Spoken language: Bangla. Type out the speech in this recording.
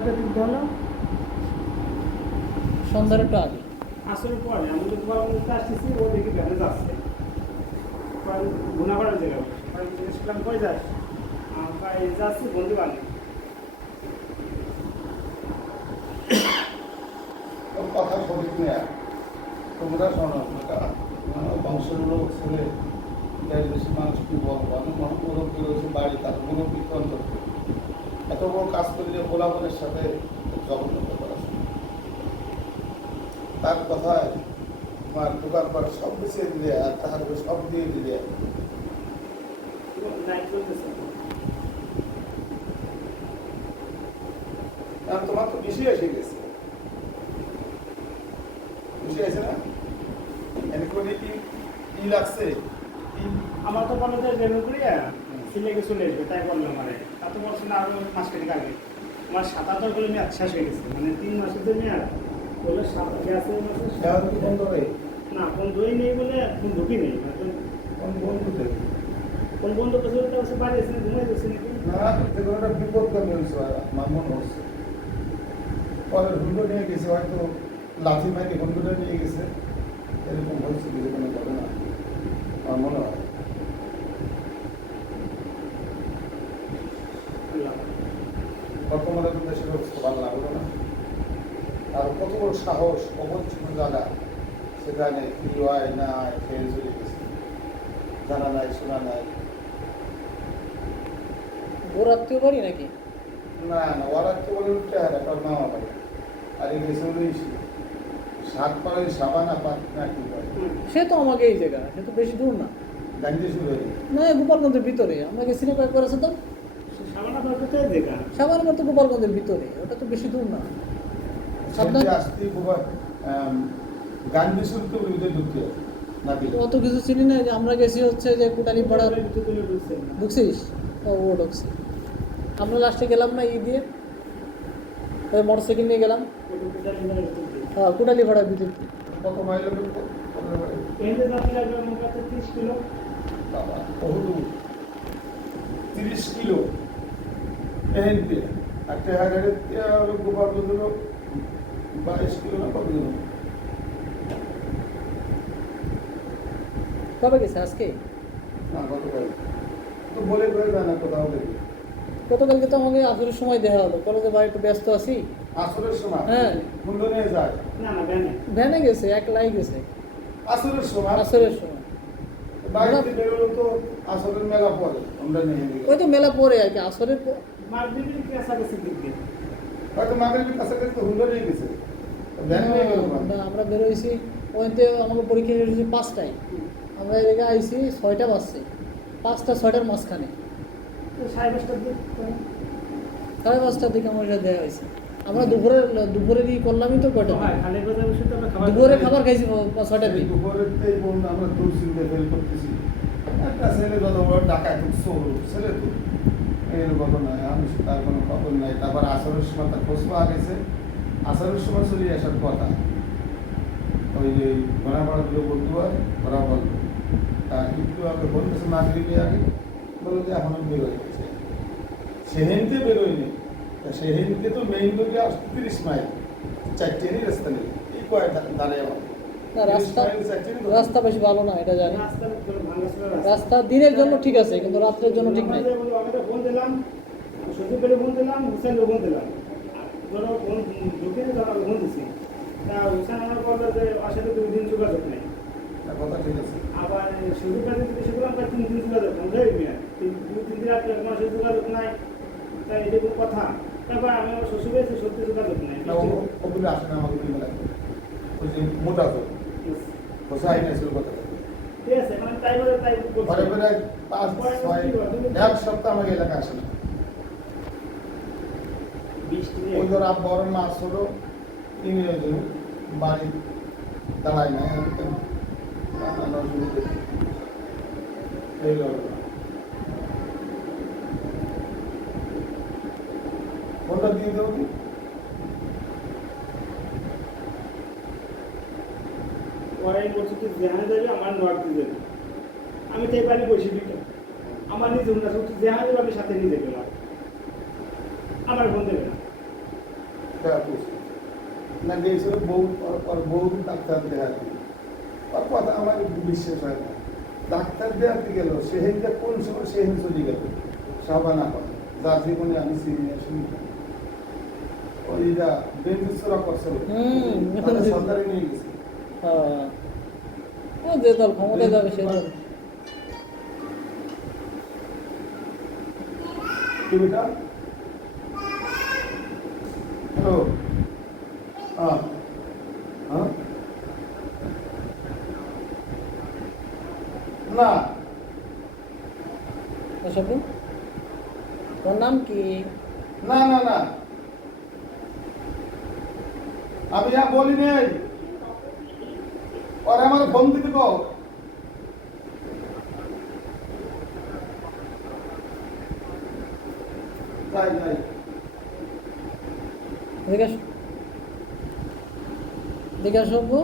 হলো সন্ধ্যার একটু আগে আসলে পরে আমি তো তোমার মধ্যে আসতেছি ও দেখি ভ্যানে যাচ্ছে গুণাপাড়ার জায়গায় জিজ্ঞেস করলাম কই যাস যাচ্ছি বন্ধু বান্ধব কথা সঠিক নেই তোমরা শোনো বংশের লোক ছেলে বেশি মানুষ কি বলবো আমি মনোরম করেছি বাড়ি তার কোনো বিক্রান্ত এত বড় কাজ করলে গোলাপনের সাথে জঘন্য পড়াশোনা তার কথায় তোমার দোকান পাট সব বেঁচে দিলে আর তাহার সব দিয়ে দিলে নাইট চলতেছে তোমার তো বেশি এসে গেছে বেশি আছে না এনে কি লাগছে আমার তো বললো যে রেনু করিয়া সিলেকে চলে আসবে তাই বললো মানে তা তো বলছে না আরো মাস খানিক আগে আমার ৭-৮ করে মেয়াদ শেষ হয়ে গেছে মানে 3 মাসের যে মেয়াদ বলে গ্যাসের মাসে বন্ধ হয় না কোন দই নেই বলে কোন ঢুকি নেই কোন বন্ধুতে কোন বন্ধু কাছে বাড়ি এসে ঘুমাই যাচ্ছে নাকি না এতে কোনো একটা বিপদগামী হয়েছে আমার মনে হচ্ছে পরে হুন্ডো নিয়ে গেছে হয়তো লাঠি মাইকে হুন্ডোটা নিয়ে গেছে এরকম হয়েছে কিছু কোনো ঘটনা আমার মনে হয় বর্তমানে তো দেশের অবস্থা ভালো লাগলো না আর কত বড় সাহস অবচ্ছিন্ন জায়গা সেখানে কি হয় না হয় ফেল চলে গেছে জানা নাই শোনা নাই ওর আত্মীয় বাড়ি নাকি না না ওরা তো বলে উঠতে হয় না কারণ মামা বাড়ি আর এই গেছে ওই সাত পাড়ের সাবানা পাত না কি হয় সে তো আমাকে এই জায়গা সে তো বেশি দূর না গান্ধী শুরু হয়ে না গোপালগঞ্জের ভিতরে আমরা গেছি না কয়েকবার আছে তো সাবানা দরকার তো দেখা সাবানগর তো গোপালগঞ্জের ভিতরে ওটা তো বেশি দূর না সেখানে আসতে গান্ধী শুরু তো ওদের ঢুকতে নাকি অত কিছু চিনি না যে আমরা গেছি হচ্ছে যে কুটালি পাড়ার ঢুকছিস ও ঢুকছি আমরা লাস্টে গেলাম না দিয়ে মোটর সাইকেল নিয়ে গেলাম হ্যাঁ কুটালি পাড়ার ভিতর কত মাইল এনে যাতে লাগবে আমার কাছে 30 কিলো বাবা বহুত 30 কিলো এনপি একটা হাজারে গোপালগঞ্জ 22 কিলো না কত দিন কবে গেছে আজকে না গতকাল তো বলে না কোথাও দেখি গতকালকে তো আমাকে আসরের সময় দেখা হলো কলেজে বাড়ি একটু ব্যস্ত আছি আসরের সময় হ্যাঁ মূল্য নিয়ে যায় না না ভ্যানে ভ্যানে গেছে একলাই গেছে আসরের সময় আসরের সময় বাড়িতে বেরোলো তো আসরের মেলা পরে আমরা নিয়ে নিই ওই তো মেলা পরে আর কি আসরের মাগরিবের কাছাকাছি দিকে হয়তো মাগরিবের কাছাকাছি তো হুন্ডা নিয়ে গেছে ভ্যান নিয়ে গেল না আমরা বেরোইছি ওইতে আমাকে পরীক্ষা এসেছি 5টায় আমরা এদিকে আইছি 6টা বাজছে 5টা 6টার মাঝখানে তো 5:30টার দিকে 5:30টার দিকে আমার সাথে দেখা হয়েছে আমরা দুপুরের ই করলামই তো কয়টা হয় খালি কথা বসে তো আমরা খাবার দুপুরে খাবার খাইছি 6টার দিকে দুপুরেতেই বলুন আমরা তুলসিতে ফেল করতেছি একটা ছেলে যত বড় ডাকায় খুব সরু ছেলে তো এর ঘটনা আমি তার কোনো খবর নাই তারপর আসরের সময় তার খোঁজ পাওয়া গেছে আসরের সময় চলে আসার কথা ওই যে ঘোড়াপাড়া গুলো বলতে হয় ওরা বলবো তা একটু আগে বলতেছে মাগরিবে আগে বললো যে এখনো বেরোয় গেছে সেহেনতে বেরোয়নি তা সেহেনতে তো মেইন রোডে আসতে 30 মাইল 4টেরই রাস্তা নেই এই কয়েক দাঁড়িয়ে আমার না রাস্তা বেশি ভালো না এটা জানি রাস্তার ভিতরে ভাঙাচোরা রাস্তা দিনের জন্য ঠিক আছে কিন্তু রাত্রের জন্য ঠিক নাই আমি তো ফোন দিলাম সজীবের ফোন দিলাম হুসেনের ফোন দিলাম ধরো ফোন ঢুকে তারা ফোন দিছি তা হুসেন আমার বললো যে ওর সাথে 2 দিন যোগাযোগ নেই কথা ঠিক আছে আবার সজীব কাছে জিজ্ঞেস করলাম তার 3 দিন যোগাযোগ বন্ধ হয়ে গিয়ে 2-3 দিন আগে আমার সাথে যোগাযোগ নাই তাই এটা কোনো কথা তারপর আমি আমার শ্বশুর বাড়িতে সত্যি যোগাযোগ নাই ওগুলো আসে না আমাকে মেলা ওই যে মোটা তো বসে আই না শুরু করতে ঠিক আছে মানে তাই বলে তাই ঘরে বেড়ায় 5-6 এক সপ্তাহ আমাকে এলাকা আসে না ওই ধর বড় মাছ হলো ইংরেজি বাড়ি দাঁড়ায় না এই কোনটা দিয়ে দেবো কি ওরাই বলছে তুই যেখানে যাবি আমার নোয়ার দিয়ে দেবে আমি তাই বাড়ি বসে দিকে আমার নিজে উন্নয়ন তুই যেখানে যাবে আমি সাথে নিয়ে যাবে আমার ফোন দেবে না দেখা করছে না গিয়েছিল বউ আর বউ ডাক্তার দেখাতে আর কথা আমার বিশ্বাস হয় না ডাক্তার দেখাতে গেল সেহেনটা কোন সময় সেহেন চলে গেল সাবানা কথা যার জীবনে আমি সিনিয়র শুনি ওইটা বেঞ্চুরা করছিল সরকারে নিয়ে গেছে হ্যাঁ ও যে দল ক্ষমতায় যাবে সে দল কি বেটা হ্যালো হ্যাঁ হ্যাঁ না এসব তোর নাম কি না না না আমি যা বলি নেই और हमारे फोन दिखे को যাই যাই দেখে আসবো